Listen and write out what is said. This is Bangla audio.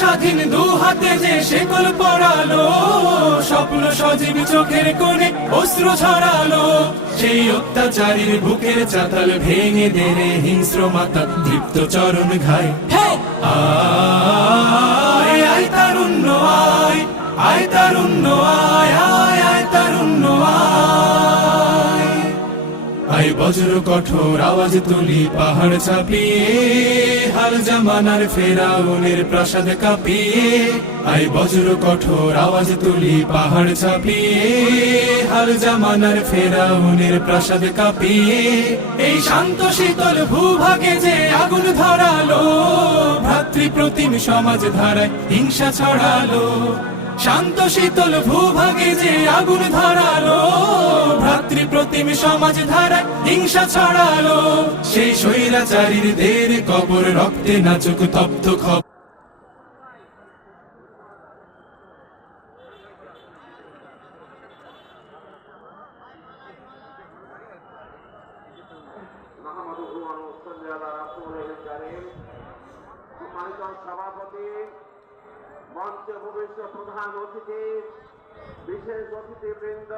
স্বাধীন দু হাতে যে শেকল পড়ালো, স্বপ্ন সজীব চোখের কোণে অস্ত্র ছড়ালো। সেই অত্যাচারীর বুকের চাতাল ভেঙে দেরে হিংস্র মাতা তৃপ্ত চরণ ঘায়। আয় আয় তারুণ্য আয়, আয় তারুণ্য আয়, আয় আয় তারুণ্য আয়। আয় বজ্র কঠোর আওয়াজ তুলি পাহাড় ছাপিয়ে, হাল জামানার ফেরাউনের প্রাসাদ কাঁপিয়ে। আয় বজ্র কঠোর আওয়াজ তুলি পাহাড় ছাপিয়ে, হাল জামানার ফেরাউনের প্রাসাদ কাঁপিয়ে। এই শান্ত শীতল ভূভাগে যে আগুন ধরালো, ভ্রাতৃপ্রতিম সমাজ ধারায় হিংসা ছড়ালো। শান্ত শীতল ভূভাগে যে আগুন ধরালো, ভ্রাতৃপ্রতিম সমাজ ধারায় হিংসা ছড়ালো। সেই স্বৈরাচারীর দের কবর রক্তে নাচুক তপ্ত খবর। সভাপতি, মঞ্চে ভবিষ্য প্রধান অতিথি, বিশেষ অতিথিবৃন্দ,